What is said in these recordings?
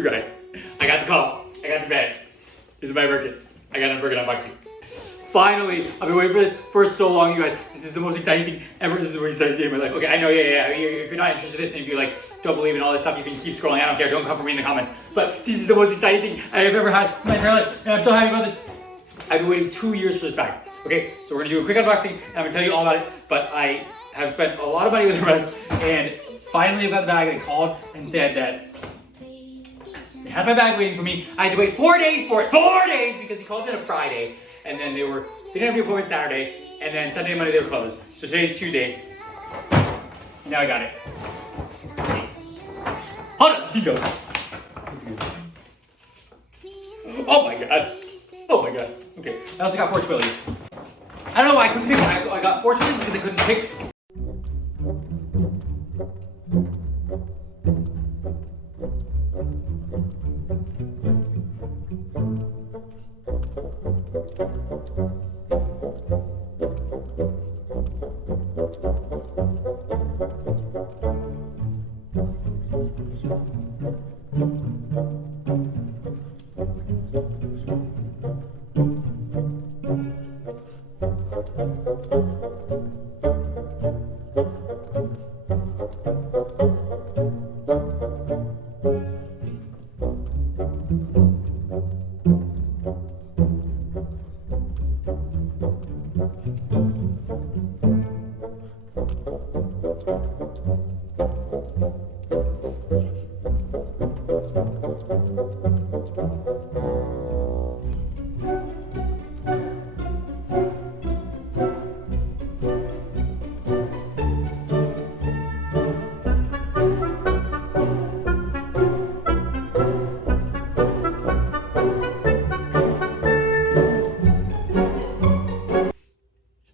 You guys, I got the call. I got the bag. This is my Birkin. I got a Birkin unboxing. Finally, I've been waiting for this for so long, you guys. This is the most exciting thing ever. This is the most exciting thing in my life. Okay, I know, yeah. If you're not interested in this, and if you like don't believe in all this stuff, you can keep scrolling. I don't care. Don't come for me in the comments. But this is the most exciting thing I have ever had in my entire life, and I'm so happy about this. I've been waiting 2 years for this bag. Okay, so we're gonna do a quick unboxing, and I'm gonna tell you all about it. But I have spent a lot of money with Hermès, and finally I got the bag. They called and said that they had my bag waiting for me. I had to wait 4 days for it. 4 days, because he called it a Friday, and then they didn't have the appointment Saturday, and then Sunday and Monday they were closed. So today's Tuesday. Now I got it. Hold on, he goes. Oh my god. Oh my god. Okay, I also got 4 Twillies. I don't know why I couldn't pick one. I got 4 Twillies because I couldn't pick.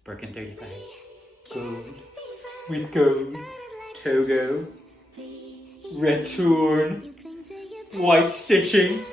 Birkin 35. Gold. With gold. Togo. Return. White stitching.